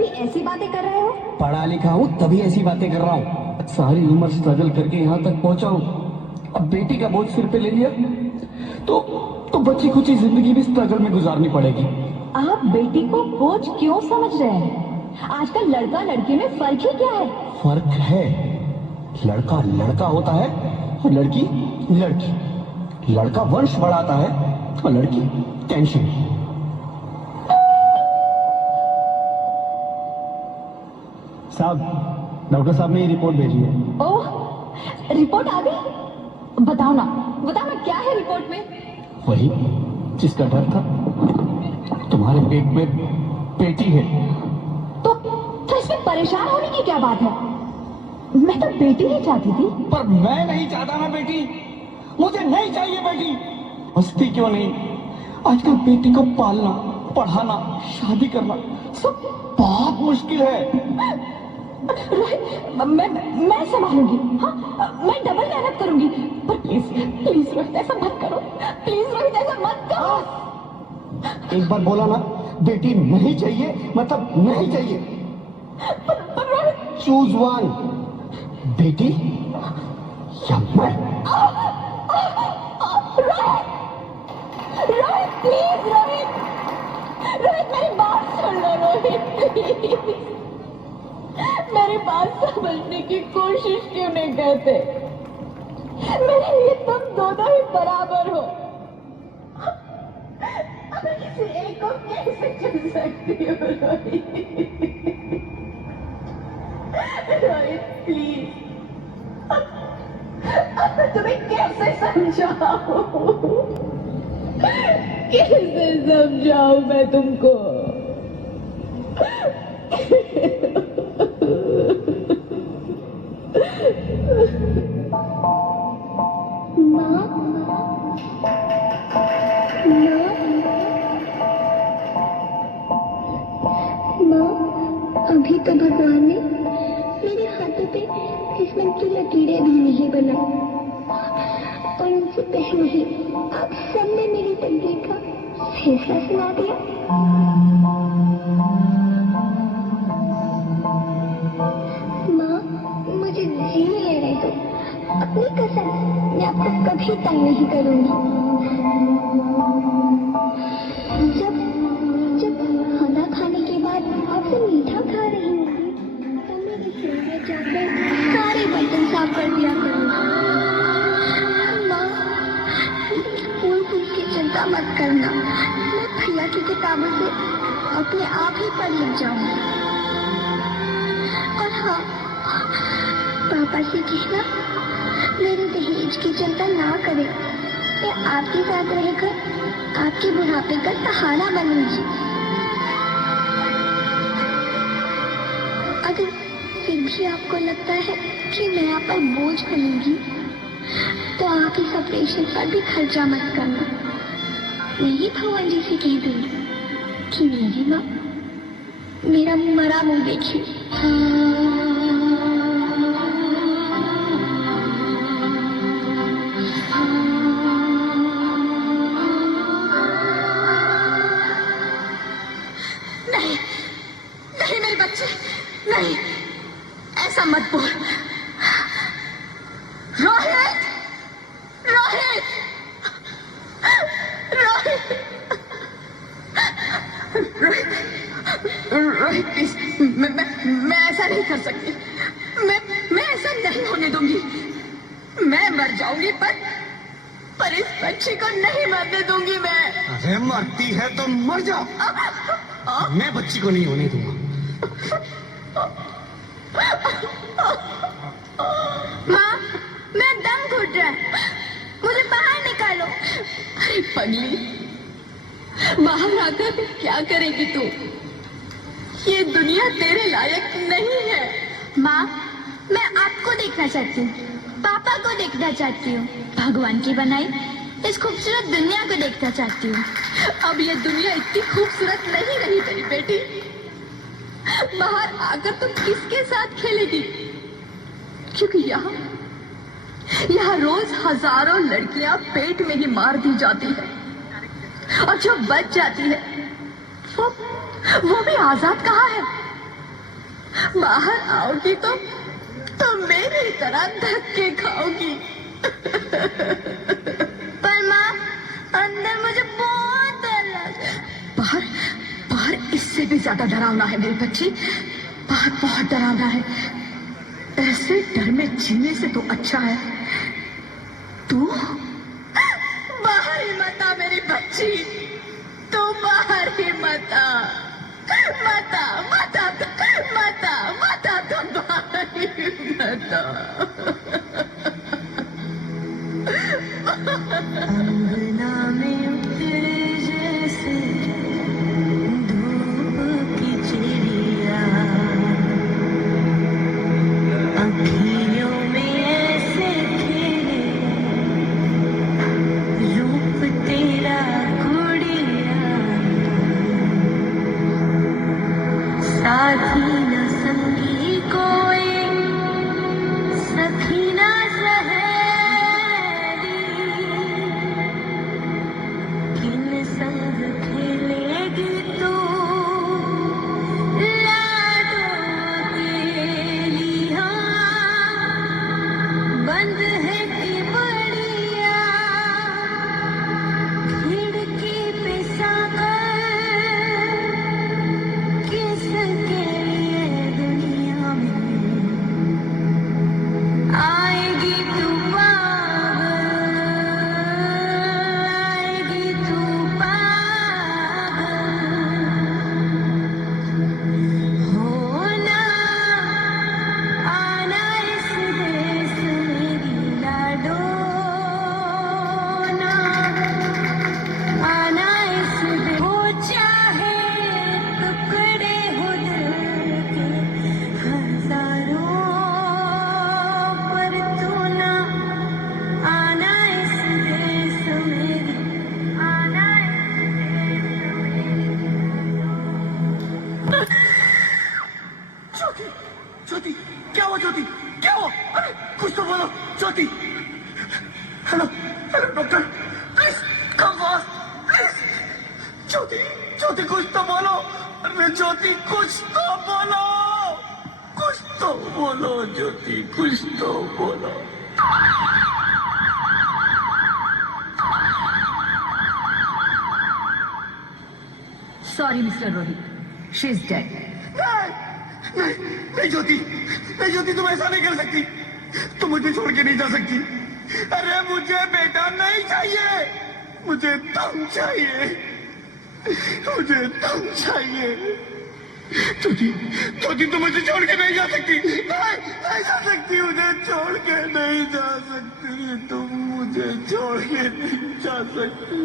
भी ऐसी बातें कर रहे हो? पढ़ा लिखा हूँ तभी ऐसी बातें कर रहा हूँ। सारी उम्र स्ट्रगल करके यहाँ तक पहुँचा हूँ, अब बेटी का बोझ सिर पे ले लिया तो बच्ची कुछ ही जिंदगी भी स्ट्रगल में गुजारनी पड़ेगी। आप बेटी को बोझ क्यों समझ रहे हैं? आजकल लड़का लड़की में फर्क ही क्या है? फर्क है, लड़का लड़का होता है और लड़की लड़की। लड़का वंश बढ़ाता है और लड़की टेंशन। साहब, डॉक्टर साहब ने ये रिपोर्ट भेजी है। ओह, रिपोर्ट आ गई? बताओ ना क्या है रिपोर्ट में? वही जिसका डर था, तुम्हारे पेट में बेटी है। तो इसमें परेशान होने की क्या बात है? मैं तो बेटी ही चाहती थी। पर मैं नहीं चाहता ना बेटी, मुझे नहीं चाहिए बेटी। हंसती क्यों नहीं? आजकल बेटी को पालना, पढ़ाना, शादी करना सब बहुत मुश्किल है। रोहित, मैं संभालूंगी। हाँ, मैं डबल मेहनत करूंगी। पर प्लीज रोहित ऐसा मत करो। प्लीज रोहित ऐसा मत करो। एक बार बोला ना, बेटी नहीं चाहिए मतलब नहीं चाहिए। पर रोहित, चूज वन, बेटी या मैं। रोहित प्लीज, रोहित मेरी बात सुन लो। रोहित मेरी बात समझने की कोशिश क्यों नहीं करते? मेरे लिए तुम दोनों ही बराबर हो। मैं किसी एक को कैसे चुन सकती हूँ? रोहित प्लीज, अब मैं तुम्हें कैसे समझाऊं? कैसे समझाऊं मैं तुमको? अभी तो भगवान ने मेरे हाथों पे किस्मत की लकीरें भी नहीं बनाई, और उनसे पहले ही आप सबने मेरी तकदीर का फैसला सुना दिया। माँ, मुझे जीने लेने दो। अपनी कसम, मैं आपको कभी तंग नहीं करूंगी। जब खाना खाने के बाद आपसे मीठा खा रही होंगी, तब मैं रसोई में जाकर सारे बर्तन साफ कर दिया करूंगी। माँ, फूल की चिंता मत करना, मैं भैया की किताबों से अपने आप ही पढ़ लिख जाऊंगी। और हाँ, पापा से कहना मेरे दहेज की चिंता ना करे। मैं आपके साथ रहकर आपके बुढ़ापे का सहारा बनूंगी। अगर फिर भी आपको लगता है कि मैं आप पर बोझ बनूंगी, तो आप इस ऑपरेशन पर भी खर्चा मत करना। मैं ही भगवान जी से कह दूंगी कि मेरी माँ मेरा मरा मुंह देखी। नहीं मेरे बच्चे, नहीं, ऐसा मत बोल। रोहित, रोहित, रोहित, रोहित प्लीज, मैं ऐसा नहीं कर सकती। मैं ऐसा नहीं होने दूंगी। मैं मर जाऊंगी पर इस बच्ची को नहीं मरने दूंगी मैं। अरे मरती है तो मर जाओ, मैं बच्ची को नहीं होने दूंगा। माँ, मैं दम घुट रहा है, मुझे बाहर निकालो। अरे पगली, बाहर आकर क्या करेगी तू? ये दुनिया तेरे लायक नहीं है। माँ, मैं आपको देखना चाहती हूँ, पापा को देखना चाहती हूँ, भगवान की बनाई इस खूबसूरत दुनिया को देखना चाहती हूँ। अब ये दुनिया इतनी खूबसूरत नहीं रही तेरी बेटी। बाहर आकर तुम किसके साथ खेलेगी? क्योंकि यहाँ रोज हजारों लड़कियां पेट में ही मार दी जाती है, और जो बच जाती है वो भी आजाद कहाँ है? बाहर आओगी तो मेरी तरह धक्के खाओगी। पर माँ, अंदर मुझे बहुत डर लग रहा है। बाहर बाहर इससे भी ज्यादा डरावना है मेरी बच्ची। बाहर बहुत डरावना है। ऐसे डर में जीने से तो अच्छा है तू बाहर ही मत आ मेरी बच्ची। तू बाहर ही मत आ, मत आ, मत आ, मत आ, मत आ, तू बाहर ही मत आ। अंगना में उतरे जैसे धूप की चिड़िया, अखियों में ऐसे खेले रूप तेरा गुड़िया, साथी न संगी कोई, सखी न सहेली, किन संग खेलेगी तू लाडो तेरी। हाँ, बंद है कि बढ़िया खिड़की पे सागर, किसके लिए दुनिया में आएगी तू पागल, आएगी तू पागल। होना आना इस देश मेरी लाडो, ना आना इस देश। हो चाहे टुकड़े हो दिल के हजारों, पर तू ना आना इस देश मेरी, आना इस देश मेरी। ज्योति, ज्योति, क्या हुआ ज्योति, क्या हुआ? अरे कुछ तो बोलो Jyoti. Hello hello doctor, please come fast please. Jyoti, Jyoti कुछ तो बोलो। अरे ज्योति कुछ तो बोलो, कुछ तो बोलो ज्योति, कुछ तो बोलो। Sorry mister Rohit, she is dead. नहीं नहीं ज्योति, नहीं ज्योति, तुम ऐसा नहीं कर सकती। तुम मुझे छोड़ के नहीं जा सकती। अरे मुझे बेटा नहीं चाहिए, मुझे तुम चाहिए, मुझे तुम चाहिए। ज्योति, ज्योति तुम मुझे छोड़ के नहीं जा सकती। नहीं जा सकती, मुझे छोड़ के नहीं जा सकती। तुम मुझे छोड़ के नहीं जा सकती।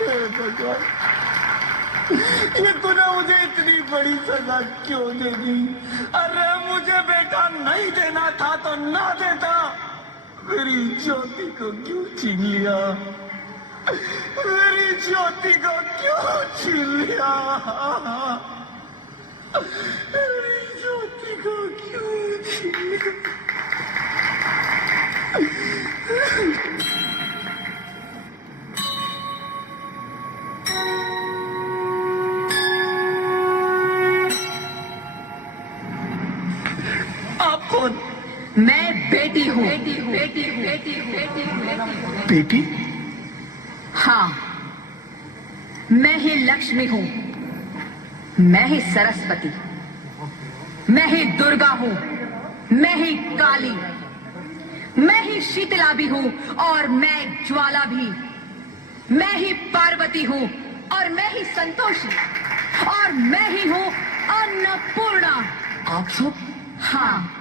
हे भगवान, ये तूने मुझे इतनी बड़ी सजा क्यों दे दी? अरे मुझे बेटा नहीं देना था तो ना देता। मेरी ज्योति को क्यों छीन लिया? मेरी ज्योति को क्यों छीन लिया? मेरी ज्योति को क्यों छीन लिया? आप कौन? मैं बेटी हूँ। बेटी? हाँ, मैं ही लक्ष्मी हूँ, मैं ही सरस्वती, मैं ही दुर्गा हूँ, मैं ही काली, मैं ही शीतला भी हूँ और मैं ज्वाला भी, मैं ही पार्वती हूँ और मैं ही संतोषी और मैं ही हूँ अन्नपूर्णा। आप सब? हाँ,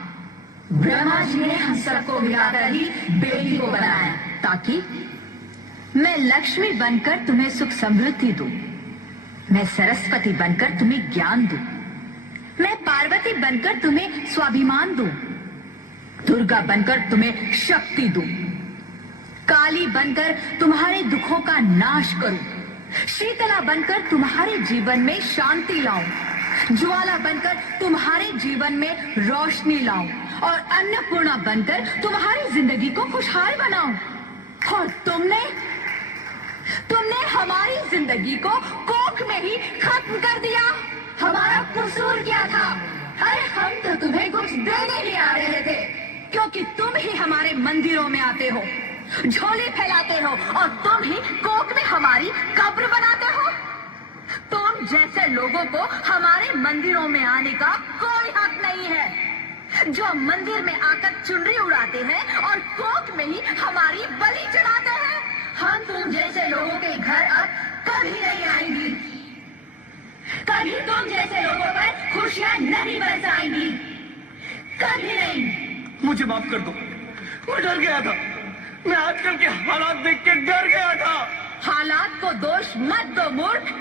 ब्रह्मा जी ने हम सबको मिलाकर ही बेटी को बनाया ताकि मैं लक्ष्मी बनकर तुम्हें सुख समृद्धि दूं, मैं सरस्वती बनकर तुम्हें ज्ञान दूं, मैं पार्वती बनकर तुम्हें स्वाभिमान दूं, दुर्गा बनकर तुम्हें शक्ति दूं, काली बनकर तुम्हारे दुखों का नाश करूं, शीतला बनकर तुम्हारे जीवन में शांति लाऊं, ज्वाला बनकर तुम्हारे जीवन में रोशनी लाऊं और अन्नपूर्णा बनकर तुम्हारी जिंदगी को खुशहाल बनाऊं। और तुमने तुमने हमारी जिंदगी को कोख में ही खत्म कर दिया। हमारा कसूर क्या था? अरे हम तो तुम्हें कुछ देने ही आ रहे थे, क्योंकि तुम ही हमारे मंदिरों में आते हो, झोली फैलाते हो, और तुम ही कोख में हमारी कब्र बनाते हो। तुम जैसे लोगों को हमारे मंदिरों में आने का कोई हक नहीं है, जो मंदिर में आकर चुनरी उड़ाते हैं और कोख में ही हमारी बलि चढ़ाते हैं। हम तुम जैसे लोगों के घर अब कभी नहीं आएंगी, कभी तुम जैसे लोगों पर खुशियां नहीं बरसाएंगी, कभी नहीं। मुझे माफ कर दो, मैं डर गया था। मैं आजकल के हालात देख के डर गया था। हालात को दोष मत दो मूर्ख,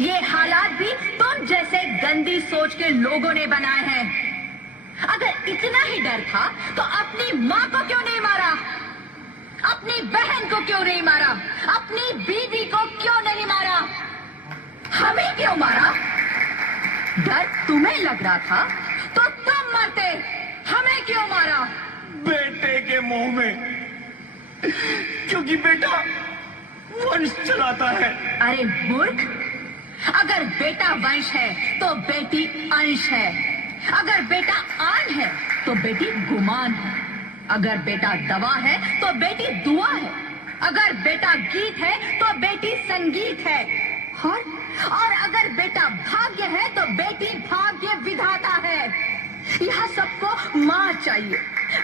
ये हालात भी तुम जैसे गंदी सोच के लोगों ने बनाए हैं। अगर इतना ही डर था तो अपनी माँ को क्यों नहीं मारा, अपनी बहन को क्यों नहीं मारा, अपनी बीवी को क्यों नहीं मारा, हमें क्यों मारा? डर तुम्हें लग रहा था तो तुम मरते, हमें क्यों मारा? बेटे के मुंह में, क्योंकि बेटा वंश चलाता है। अरे मूर्ख, अगर बेटा वंश है तो बेटी अंश है, अगर बेटा आन है तो बेटी गुमान है, अगर बेटा दवा है तो बेटी दुआ है, अगर बेटा गीत है तो बेटी संगीत है, और अगर बेटा भाग्य है तो बेटी भाग्य विधाता है। यहाँ सबको माँ चाहिए,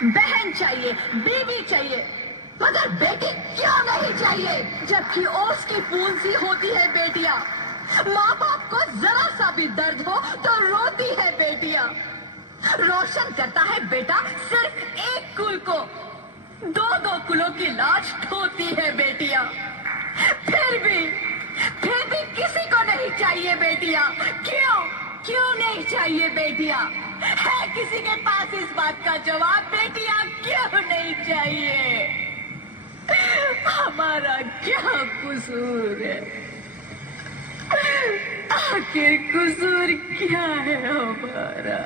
बहन चाहिए, बीवी चाहिए, मगर बेटी क्यों नहीं चाहिए? जबकि ओस की फूल सी होती है बेटियां। माँ बाप को जरा सा भी दर्द हो तो रोती है बेटियां। रोशन करता है बेटा सिर्फ एक कुल को, दो दो कुलों की लाज ढोती है बेटियां। फिर भी किसी को नहीं चाहिए बेटियां। क्यों नहीं चाहिए बेटियां? है किसी के पास इस बात का जवाब? बेटियां क्यों नहीं चाहिए? हमारा क्या कसूर है? आखिर कसूर क्या है हमारा?